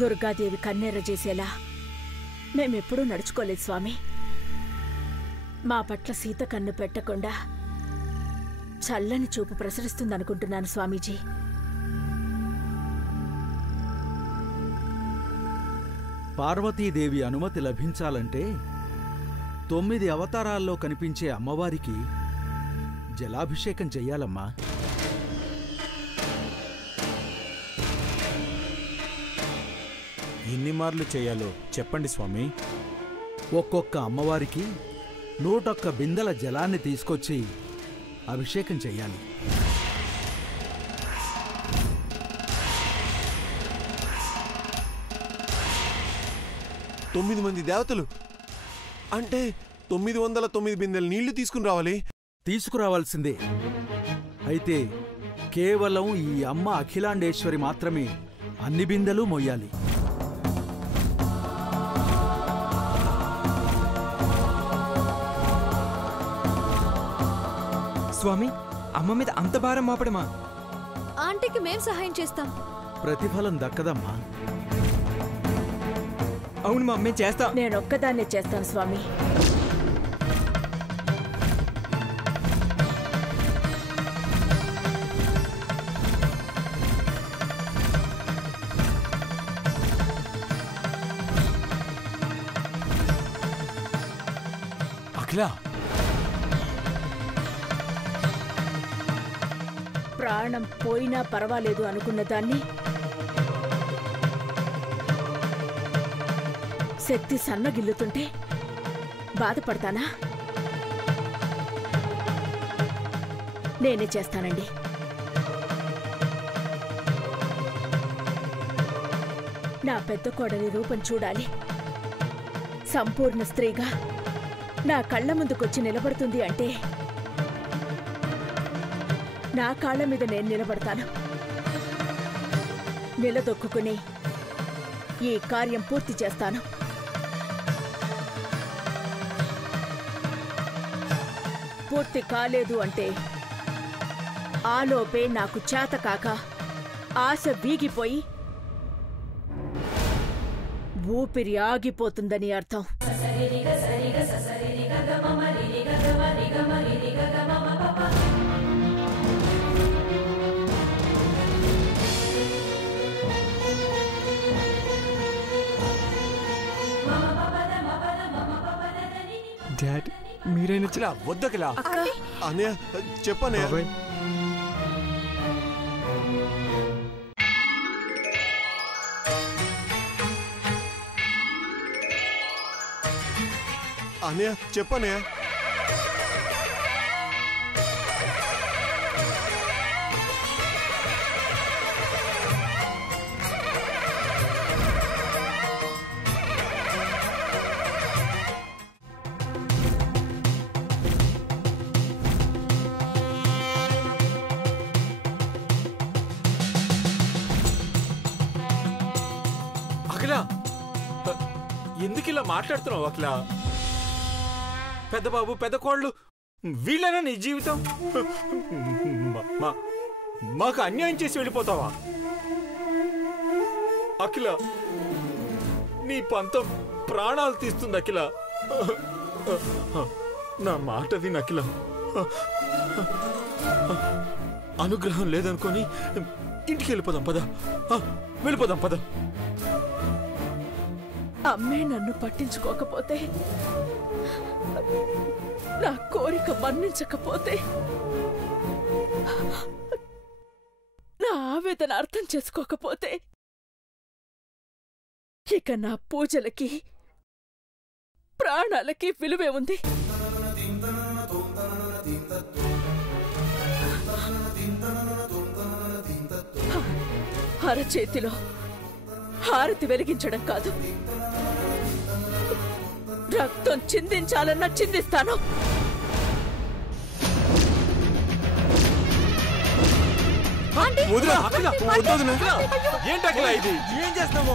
దుర్గాదేవి కన్నెర్ర చేసేలా మేమెప్పుడూ నడుచుకోలేదు స్వామి. మా పట్ల సీత కన్ను పెట్టకుండా చల్లని చూపు ప్రసరిస్తుందనుకుంటున్నాను స్వామీజీ. పార్వతీదేవి అనుమతి లభించాలంటే 9 అవతారాల్లో కనిపించే అమ్మవారికి జలాభిషేకం చెయ్యాలమ్మా. ఎన్ని మార్లు చేయాలో చెప్పండి స్వామి. ఒక్కొక్క అమ్మవారికి 101 బిందెల జలాన్ని తీసుకొచ్చి అభిషేకం చెయ్యాలి. తొమ్మిది మంది దేవతలు అంటే 909 బిందెల నీళ్లు తీసుకుని రావాలి. తీసుకురావాల్సిందే. అయితే కేవలం ఈ అమ్మ అఖిలాండేశ్వరి మాత్రమే అన్ని బిందెలు మొయ్యాలి. స్వామి, అమ్మ మీద అంత భారం మోపడమా? ఆంటీకి మేం సహాయం చేస్తాం. ప్రతిఫలం దక్కదమ్మా. అవును మా, మేము చేస్తాం. నేనొక్కదాన్నే చేస్తాను స్వామి. అఖిల, ప్రాణం పోయినా పర్వాలేదు అనుకున్న దాన్ని శక్తి సన్నగిల్లుతుంటే బాధపడతానా? నేనే చేస్తానండి. నా పెద్ద కోడలి రూపం చూడాలి. సంపూర్ణ స్త్రీగా నా కళ్ల ముందుకొచ్చి నిలబడుతుంది అంటే నా కాళ్ల మీద నేను నిలబడతాను. నిలదొక్కుని ఈ కార్యం పూర్తి చేస్తాను. పూర్తి కాలేదు అంటే ఆలోపే నాకు చేత కాక ఆశ వీగిపోయి ఊపిరి ఆగిపోతుందని అర్థం. డాడ్, మీరైనా అఖిల వద్దకిలా. అన్నయ్య చెప్పన్నయ్య. అన్నయ్య చెప్పన్నయ్య. అఖిల, ఎందుకు ఇలా మాట్లాడుతున్నావు అఖిల? పెద్ద బాబు, పెద్ద కోళ్ళు, వీళ్ళైనా నీ జీవితం? మాకు అన్యాయం చేసి వెళ్ళిపోతావా అఖిల? నీ పంతం ప్రాణాలు తీస్తుంది అఖిల. నా మాట విను అఖిల. అనుగ్రహం లేదనుకొని ఇంటికి వెళ్ళిపోదాం పద. వెళ్ళిపోదాం పద. అమ్మే నన్ను పట్టించుకోకపోతే, నా కోరిక మన్నించకపోతే, నా ఆవేదన అర్థం చేసుకోకపోతే, ఇక నా పూజలకి ప్రాణాలకి విలువే ఉంది. అరచేతిలో హారతి వెలిగించడం కాదు, రక్తం చిందించాలన్నా చిందిస్తాను. ఏంటి అఖిల ఇది? ఏం చేస్తాము?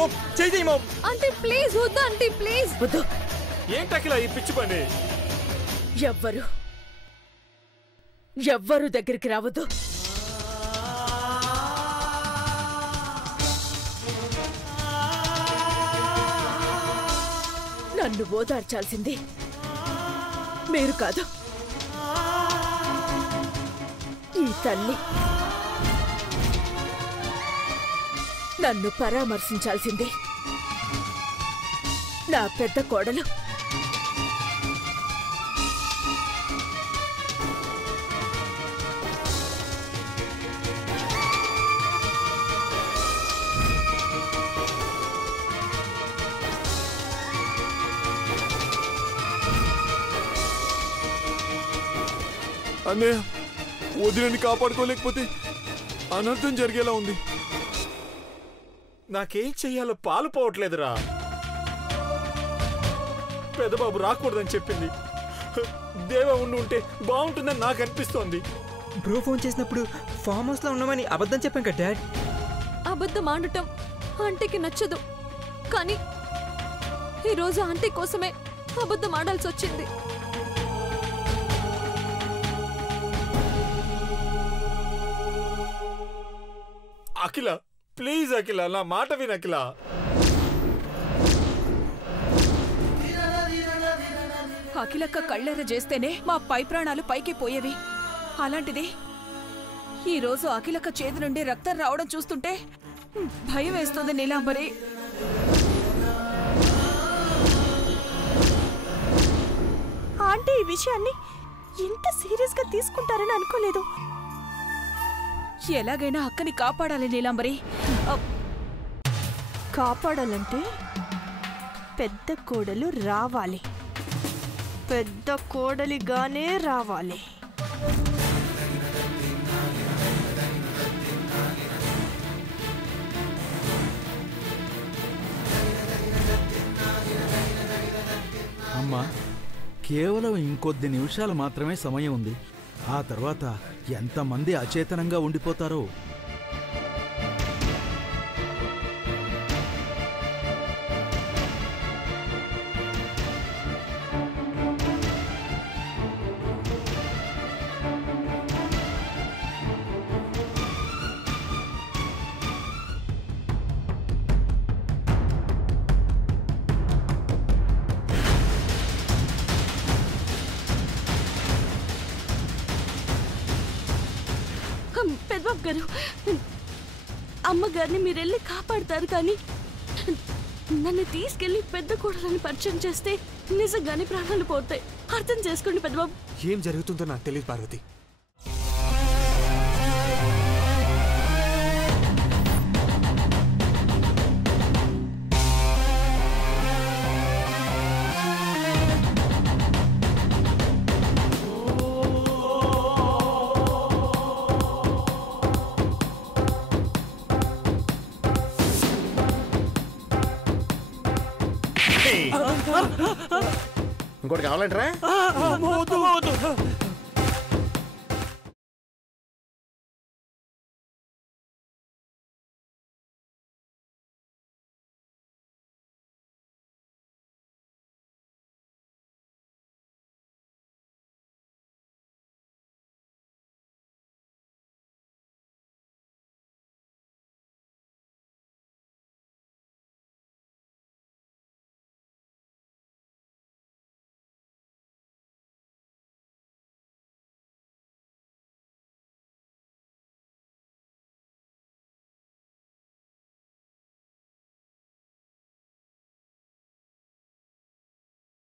మోమ్ చేయి మోమ్. ఆంటీ ప్లీజ్ వద్దు ఆంటీ ప్లీజ్. వద్దు. ఏంటి అఖిల ఈ పిచ్చి పని? ఎవ్వరు దగ్గరికి రావద్దు. నన్ను ఓదార్చాల్సింది మీరు కాదు, ఈ తల్లి. నన్ను పరామర్శించాల్సింది నా పెద్ద కోడలు. అన్నయ్య, వదిలేని కాపాడుకోలేకపోతే అనర్థం జరిగేలా ఉంది. నాకేం చెయ్యాలో పాలు పోవట్లేదురా. పెద్దబాబు రాకూడదని చెప్పింది. దేవా ఉంటే బాగుంటుందని నాకు అనిపిస్తోంది. బ్రో ఫోన్ చేసినప్పుడు ఫామ్ హౌస్ లో ఉన్నామని అబద్ధం చెప్పాం కదా డాడ్. అబద్ధం ఆడటం ఆంటీకి నచ్చదు, కానీ ఈరోజు ఆంటీ కోసమే అబద్ధం ఆడాల్సి వచ్చింది. అఖిల ప్లీజ్ అఖిల, నా మాట విను అఖిల. అఖిలక్క కళ్ళెర చేస్తేనే మా పై ప్రాణాలు పైకి పోయేవి. అలాంటిది ఈరోజు అఖిలక్క చేతి నుండి రక్తం రావడం చూస్తుంటే భయం వేస్తుంది నీలాంబరి. ఆంటీ ఈ విషయాన్ని ఇంత సీరియస్ గా తీసుకుంటారని అనుకోలేదు. ఎలాగైనా అక్కని కాపాడాలి నీలాంబరి. కాపాడాలంటే పెద్ద కోడలు రావాలి, పెద్ద కోడలిగానే రావాలి. అమ్మా, కేవలం ఇంకొద్ది నిమిషాలు మాత్రమే సమయం ఉంది. ఆ తర్వాత ఎంతమంది అచేతనంగా ఉండిపోతారో. పెద్దబాబు గారు, అమ్మగారిని మీరెళ్ళి కాపాడతారు, కానీ నన్ను తీసుకెళ్లి పెద్ద కోడలని పరిచయం చేస్తే నిజంగానే ప్రాణాలు పోతాయి. అర్థం చేసుకోండి పెద్దబాబు. ఏం జరుగుతుందో నాకు తెలియదు పార్వతి. ఇంకోటి కావాలంటారా?